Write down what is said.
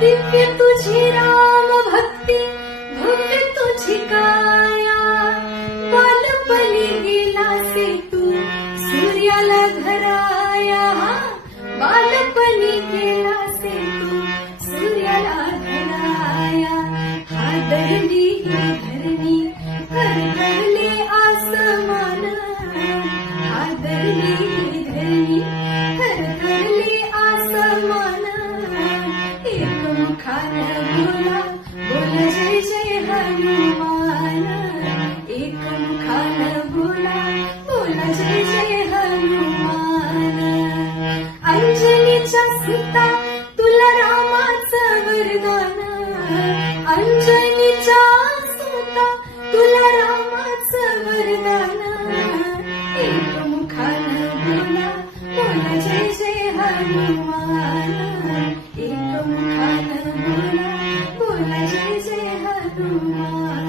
दिव्य तुझी राम भक्ती, भव्य तुझी काया, बालपणी गेलासे तू सूर्याला धराया, बालपणी गेलासे तू सूर्याला धराया. हादरली ही धरणी, थरथरले आसमान, हादरली ही धरणी, थरथरले आसमान. एकमुखानं बोला, बोला जय जय हनुमान, एकमुखानं बोला, बोला जय जय हनुमान. अंजनीच्या सीता तुला रामाचं वरदान, अंजनीच्या सीता तुला रामाचं वरदान. एकमुखानं बोला, बोला जय जय हनुमान, एकमुखानं बोला, बोला जय जय हनुमान.